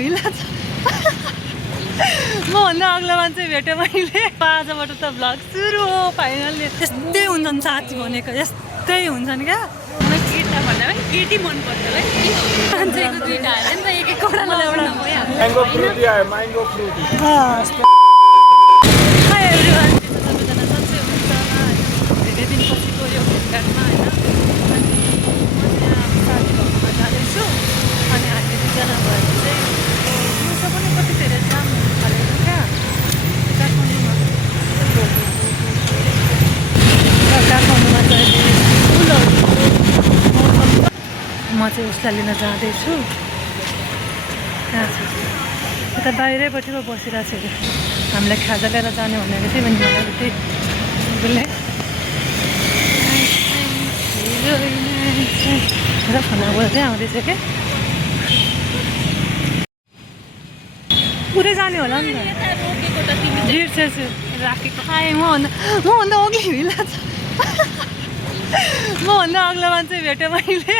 भिला छ मभन्दा अग्लो मान्छे भेटेँ मैले आजबाट त भ्लग सुरु हो फाइनल्ली यस्तै हुन्छन् साथी भनेको यस्तै हुन्छन् क्या मलाई केटा भन्दा पनि केटी मनपर्छ है मान्छेको दुईटा हाल्यो नि त एक एकवटा लगाउन भइहाल्छ मैंगो फ्रूटी आयो मैंगो फ्रूटी हाई एभ्रिवान सबैजना सन्चै हुनुहुन्छ धेरै दिनपछिको यो भेटघाटमा होइन अनि म यहाँ साथी घरमा जाँदैछु अनि हामी दुईजना भएर चाहिँ मसँग पनि कति धेरै जाम हुनु थालेको क्या काठमाडौँमा काठमाडौँमा चाहिँ फुलहरू म चाहिँ उसलाई लिन जाँदैछु कहाँ छ यता बाहिरैपट्टि पो बसिरहेको छ अरे हामीलाई खाजा लिएर जाने भनेको थियो भने मलाई त्यही उसले र फनाबाट चाहिँ आउँदैछ क्या पुरै जाने होला नि त बिर्सेछु राखेको खाएँ मभन्दा अघि भिला छ मभन्दा अग्लो मान्छे भेटेँ मैले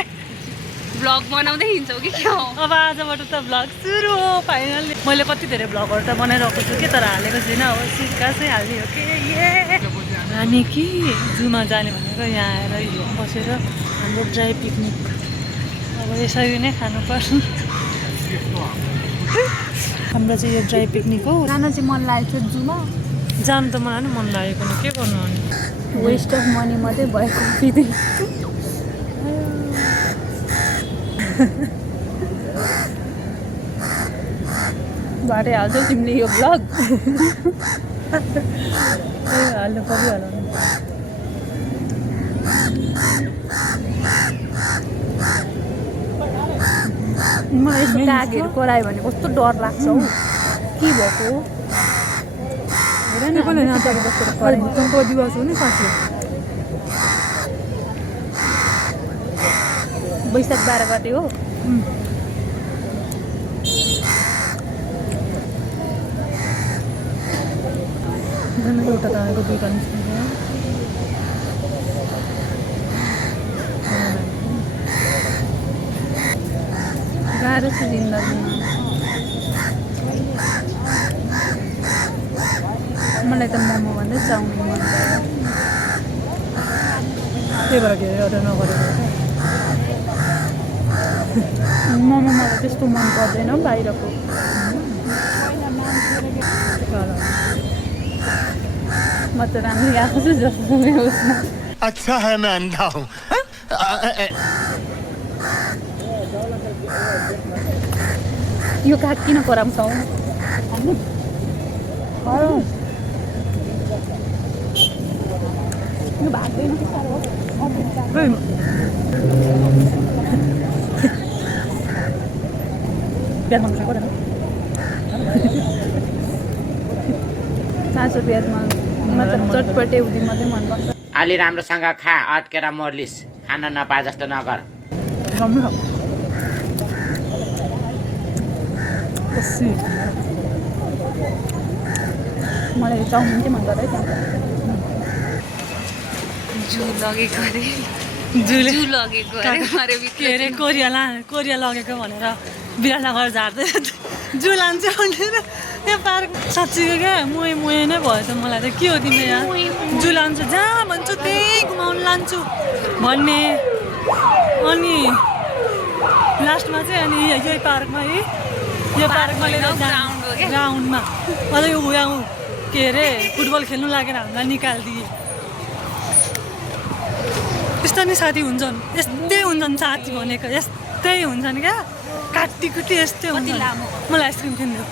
भ्लग बनाउँदै हिँड्छौ कि के हो अब आजबाट त भ्लग सुरु हो फाइनल्ली मैले कति धेरै भ्लगहरू त बनाइरहेको छु कि तर हालेको छुइनँ अब सिक्का चाहिँ हालियो कि हामी कि जूमा जाने भनेको यहाँ आएर यो बसेर हाम्रो ड्राई पिकनिक अब यसरी नै खानुपर्छ हाम्रो चाहिँ यो ड्राई पिकनिक हो जान चाहिँ मन लागेको थियो जूमा जानु त मलाई पनि मन लागेको नि के गर्नु अनि वेस्ट अफ मनी मात्रै भएको फेरि बाटै हाल्छौ तिमीले यो भ्लग हाल्नु परिहाल्यो मलाई यस्तो कागहरू करायो भने कस्तो डर लाग्छ हौ के भएको भूकम्प दिवस हो नि साथी वैशाख 12 गते हो एउटा तानेको दुईवटा निस्किन्छ गाह्रो छ जिन्दगीमा मलाई त मोमो भन्दै चाउमिन मन पर्छ त्यही भएर के अर्डर नगरेको मोमो मलाई त्यस्तो मन पर्दैन बाहिरको म त राम्रै आएको छु जस्तो उसमा अच्छा है मैं अंधा हूँ यो काग किन कराउँछौ यो भाग्दैन बिहान मन खाएको 500 रुपियाँमा मतलब चटपटे उदी मात्रै मनपर्छ अलि राम्रोसँग खा अट्केर मर्लिस खान नपाए जस्तो नगर राम्रो मलाई चाउमिन चाहिँ मन पर्छ है जू लगेको अरे जू लगेको के अरे कोरिया लगेको भनेर बिराला गएर झार्दै जू लान्छ भनेर यहाँ पार्क साँच्चीको क्या मोए नै भयो त मलाई त के हो तिमीले यहाँ जू लान्छु जहाँ भन्छु त्यही घुमाउनु लान्छु भन्ने अनि लास्टमा चाहिँ अनि यही पार्कमा है यो पार्कमा लिएर ग्राउन्डमा अझ यो के अरे फुटबल खेल्नु लागेर हामीलाई निकालिदिए यस्तो नि साथी हुन्छन् यस्तै हुन्छन् साथी भनेको यस्तै हुन्छन् क्या काटीकुटी यस्तै हुन्छ लामो मलाई आइसक्रिम किन्नु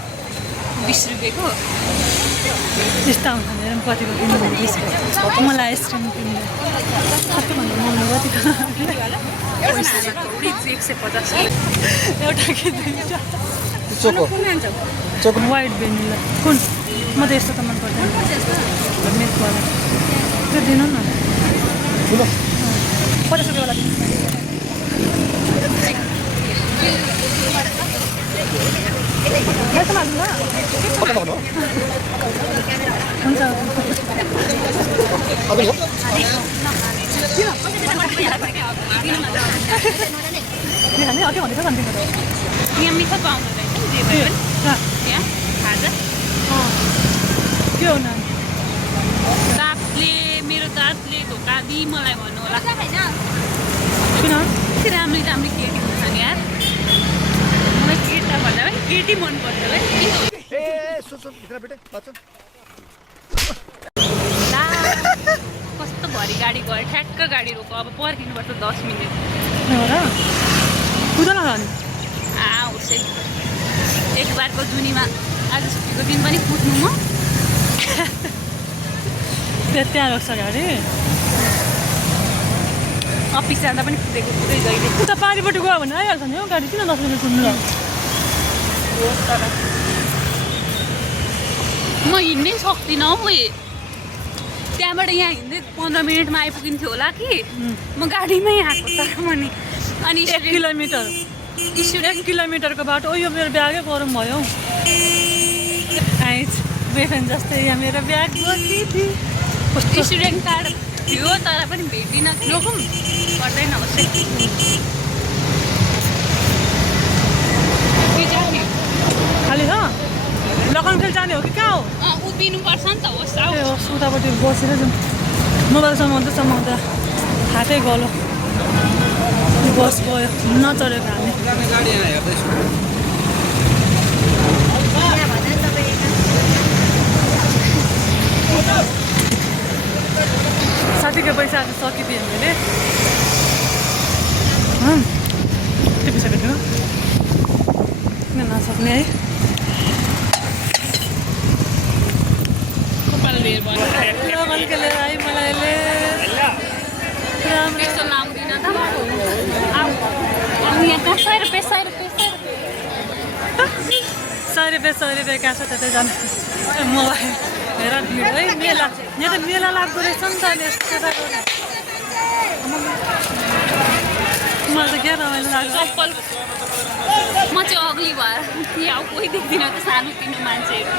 20 रुपियाँको यस्ता हुन्छन् हेर कतिको किन्नु मलाई आइसक्रिम किन्नु कति भन्दा मम्मी कतिको 150 एउटा कि दुईवटा चोको वाइट भेनिला कुन म त यस्तो त मन पर्दैन मिल्कवाला त्यो दिनु न 50 रुपियाँवाला हुन्छ खाने अघि भनेको खान्थ्यो यहाँ मिठो पाउँदो रहेछ नि जे भए पनि यहाँ खाजा के हो नानी दाँतले मेरो दाँतले धोका दिई मलाई भन्नु होला किन राम्री राम्री केटी हुन्छ नि यार मलाई केटा भन्दा पनि केटी मनपर्छ है कस्तो भरि गाडी गयो ठ्याक्क गाडी रोक्यो अब पर्खिनुपर्छ 10 मिनट कुद न खाने उसै एक बारको जुनीमा आज छुट्टीको दिन पनि कुद्नु म त्यहाँ रोक्छ गाडी अफिस जाँदा पनि कुदेको कुदै गइदिए उता पारिपट्टि गयो भने आइहाल्छ नि हौ गाडी किन 10 मिनट कुद्नु ल म हिँड्नै सक्दिनँ हौ त्यहाँबाट यहाँ हिँड्दै 15 मिनटमा आइपुगिन्थ्यो होला कि म गाडीमै आएको तर पनि अनि 1 किलोमिटर 1 किलोमिटरको बाटो यो मेरो ब्यागै गरम भयो आइज बेफेन जस्तै यहाँ मेरो ब्याग बोकी कस्तो स्टुडेन्ट कार्ड थियो तर पनि भेट्दिनँ लोकौँ पर्दैन होस् खालि छ लगनखेल जाने हो कि कहाँ हो उभिनुपर्छ नि त होस् ए होस् उतापट्टि बसेर जाउँ मोबाइल समाउँदा हातै गलो बस गयो नचढेको हामी साथीको पैसा आज सकिदिएँ मैले के पैसा भेट्नु किन नसक्ने है रमनले लिएर आयो मलाई त्यस्तो लाउँदिनँ त यहाँ 100 रुपियाँ 100 रुपियाँ कहाँ छ त्यतै जानु मोबाइल हेर भिड है मेला यहाँ त मेला लाग्दो रहेछ नि त यस्तो मलाई त क्या रमाइलो लाग्छ चप्पल म चाहिँ अग्ली भएर यहाँ कोही देख्दिनँ त सानो तिनो मान्छेहरू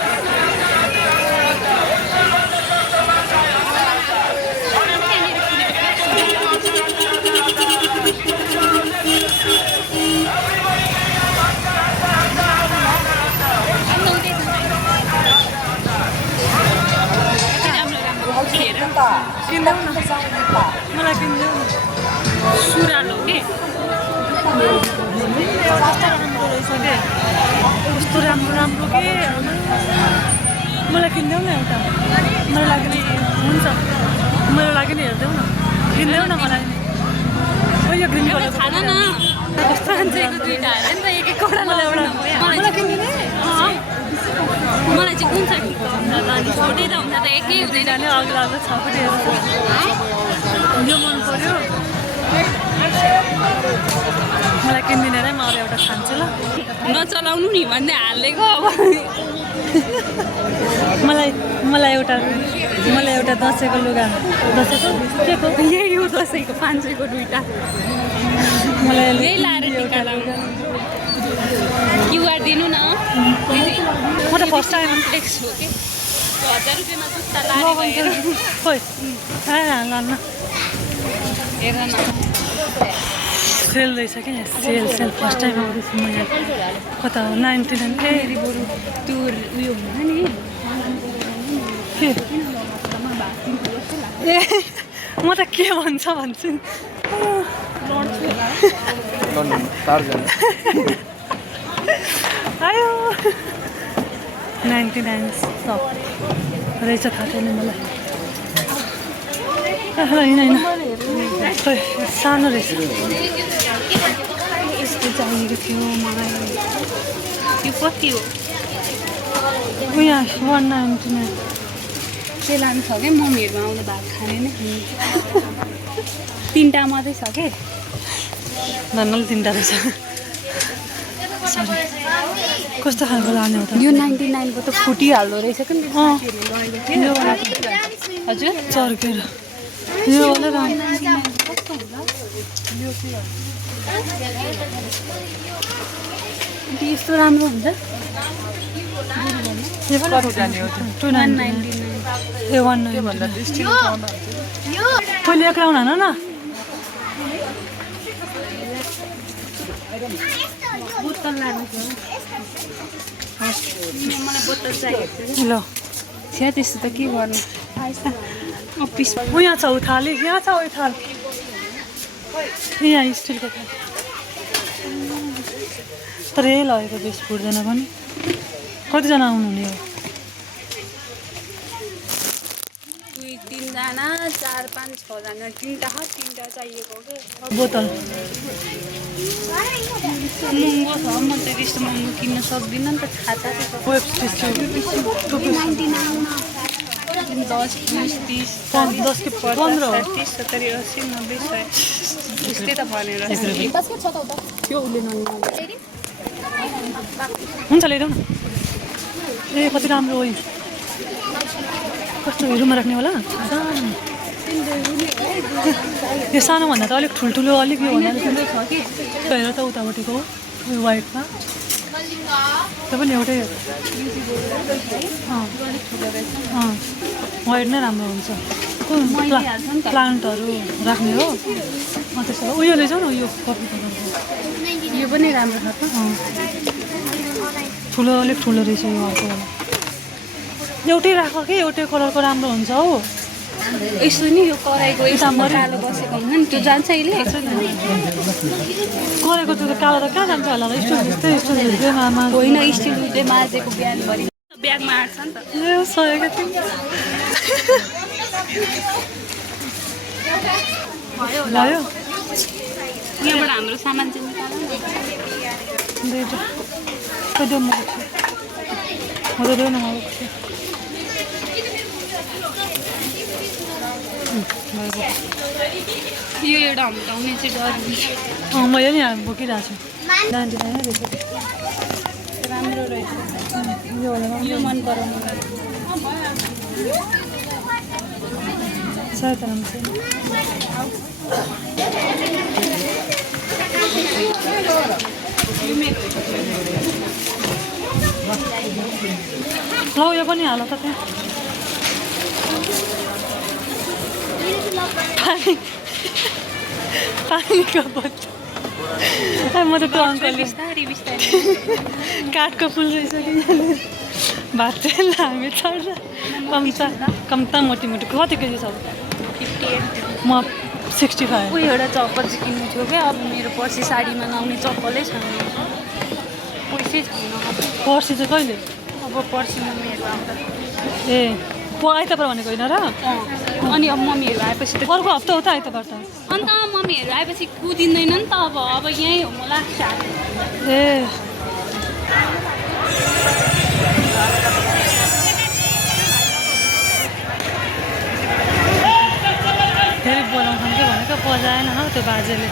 मलाई किन्देऊ सुरालो के कस्तो राम्रो के मलाई किनिदेऊ न एउटा मेरो लागि नि हुन्छ मेरो लागि नि हेरिदेऊ न किनिदेऊ न मलाई यो ग्रिन कलर खाना न कस्तो मान्छेको दुईटा हाल्यो नि त एक एउटा मलाई एउटा मलाई किनिदिने मलाई चाहिँ कुन चाहिँ ठिक हुन्छ त अनि छोटै त हुन्छ त एकै हुँदैन नि अग्ला छ पनि यो मन पर्यो मलाई किनिदिने र म अब एउटा खान्छु ल नचलाउनु नि भन्दै हालेको अब मलाई एउटा दसैँको लुगा दसैँको के को यही हो दसैँको 500 को दुईटा मलाई यही लाएर टिका लाउनु क्युआर दिनु न म त फर्स्ट टाइम फ्लेक्स हो कि 1000 रुपियाँमा जुत्ता लाएर खोइ लान्न हेर न सेल रहेछ कि यहाँ सेल फर्स्ट टाइम आउँदैछु म यहाँ कता हो 99 बरु त्यो उयो हुन्छ नि ए म त के भन्छु नि आयो 99 सप रहेछ थाहा छैन मलाई होइन खोइ सानो रहेछ यस्तो चाहिएको थियो मलाई यो कति हो यहाँ 199 के लानु छ कि मम्मीहरूमा आउँदा भात खाने नै 3टा मात्रै छ कि धन्नले 3टा रहेछ कस्तो खालको लाने हो त यो 99 को त फुटिहाल्दो रहेछ कि हजुर चर्केर यो वाला यस्तो राम्रो हुन्छ यो पनि 299 ए 19 भन्दा पहिले एक्लै आउन न बोतल लानु थियो मलाई बोतल चाहिएको थियो ल छ्या त्यस्तो त के गर्नु अफिस ऊ यहाँ छ उथाले यहाँ छ उथाल यहाँ स्टिलको थाल तर यही लगेको बेस फुट्दैन पनि कतिजना आउनुहुने हो 2 3 जना 4 5 6 जना तीनटा चाहिएको के बोतल महँगो छ म त त्यस्तो महँगो किन्न सक्दिनँ नि त खाता वेब टिस्यु 10 20 30 10 के 15 हो 30 70 80 90 100 त्यस्तै त भनेर हुन्छ ल्याइदेऊ न ए कति राम्रो हो यो कस्तो हिरोमा राख्ने होला यो सानोभन्दा त अलिक ठुल्ठुलो अलिक यो भन्दा छ कि हेर त उतापट्टिको उयो वाइटमा त्यो पनि एउटै हो वाइट नै राम्रो हुन्छ प्लान्टहरू राख्ने हो त्यसो भए उयो लैजाऊ न यो कफी कलरको यो पनि राम्रो छ त ठुलो अलिक ठुलो रहेछ यो अर्को एउटै राख कि एउटै कलरको राम्रो हुन्छ हौ यसो नि यो कराईको यसमा कालो बसेको हुन्छ नि त्यो जान्छ अहिले गरेको त्यो कालो त कहाँ जान्छ होला स्टोर त्यस्तै स्टोर मामा होइन स्टिल उठ्दै माझेको बिहानभरि ब्यागमा आँट्छ नि त ए सकेको थियो भयो यहाँबाट हाम्रो सामान चाहिँ निकाल्नु यो एउटा हम्टाउने चाहिँ डर मैले नि बोकिरहेको छु राम्रो रहेछ यो मन पराउनु सायद ल यो पनि हाल त त्यहाँ पानीको बोतल म त त्यो अङ्कल बिस्तारी बिस्तारी काठको फुल रहेछ कि भात तेल हामी चढ्छ कम्ता मोटी मोटी कति केजी छ 58 म 65 उयो एउटा चप्पल चाहिँ किन्नु थियो क्या अब मेरो पर्सि साडीमा नआउने चप्पलै छैन पैसै छैन पर्सि चाहिँ कहिले अब पर्सिमा मेरो आउँदा ए आइतबार भनेको होइन र अनि अब मम्मीहरू आएपछि त अर्को हप्ता हो त आइतबार त अन्त मम्मीहरू आएपछि कुदिँदैन नि त अब यहीँ हो म लाग्छ ए फेरि बोलाउँछन् कि भनेको बजाएन हौ त्यो बाजेले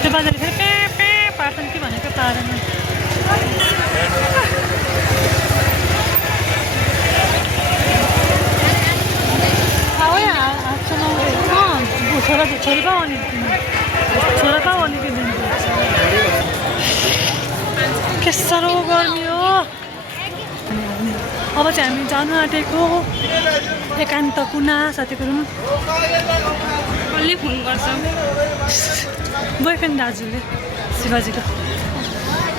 फेरि पे पे पार्छन् कि भनेको पारेन छोरी पा अनि छोरा पा अनि के साह्रो गर्मी हो अब चाहिँ हामी जानु आँटेको एकान्त कुना साथीको रुम कसले फोन गर्छ बोयफ्रेन्ड दाजुले शिवाजीको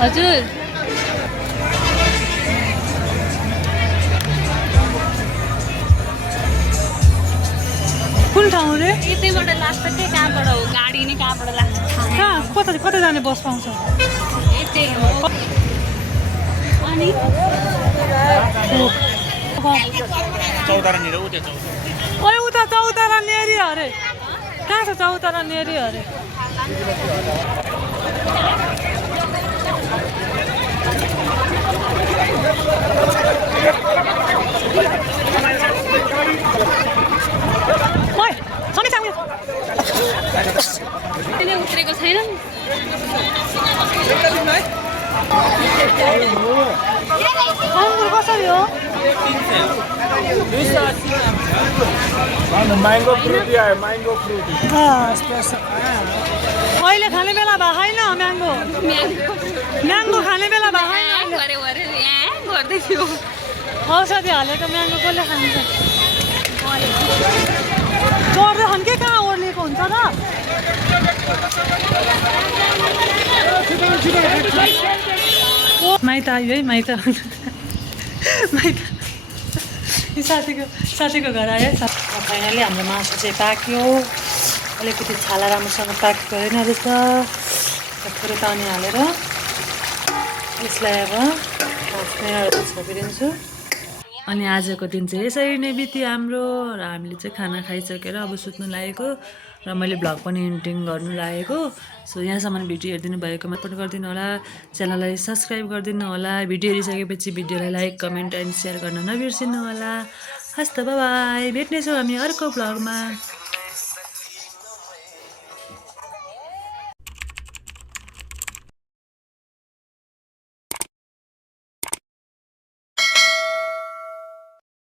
हजुर कुन ठाउँ रे यतैबाट लाग्छ के कहाँबाट हो गाडी नै कहाँबाट लाग्छ कहाँ कता जाने बस पाउँछ यतै हो अनि ओए उता चौतारा नेरी अरे कहाँ छ चौतारा नेरी अरे त्यसले उत्रेको छैन अङ्गुर कसरी हो मैंगो फ्रूटी है मैंगो फ्रूटी अहिले खाने बेला भए होइन म्याङ्गो खाने बेला भए होइन गर्दै थियो औषधि हालेको म्याङ्गो कसले खान्छ गर्दैछन् के कहाँ ओर्लिएको हुन्छ र माइत आयो है माइत यो साथीको घर आयो फाइनली हाम्रो मासु चाहिँ पाक्यो अलिकति छाला राम्रोसँग पाकेको होइन रहेछ थोरै पानी हालेर यसलाई अब छोपिदिन्छु अनि आजको दिन चाहिँ यसरी नै बित्यो हाम्रो र हामीले चाहिँ खाना खाइसकेर अब सुत्नु लागेको र मैले भ्लग पनि एडिटिङ गर्नु लागेको सो यहाँसम्म भिडियो हेरिदिनु भएकोमा सपोर्ट गरिदिनु होला च्यानललाई सब्सक्राइब गरिदिनु होला भिडियो हेरिसकेपछि भिडियोलाई लाइक कमेन्ट एन्ड सेयर गर्न नबिर्सिनु होला हस् त बाई भेट्नेछौँ हामी अर्को भ्लगमा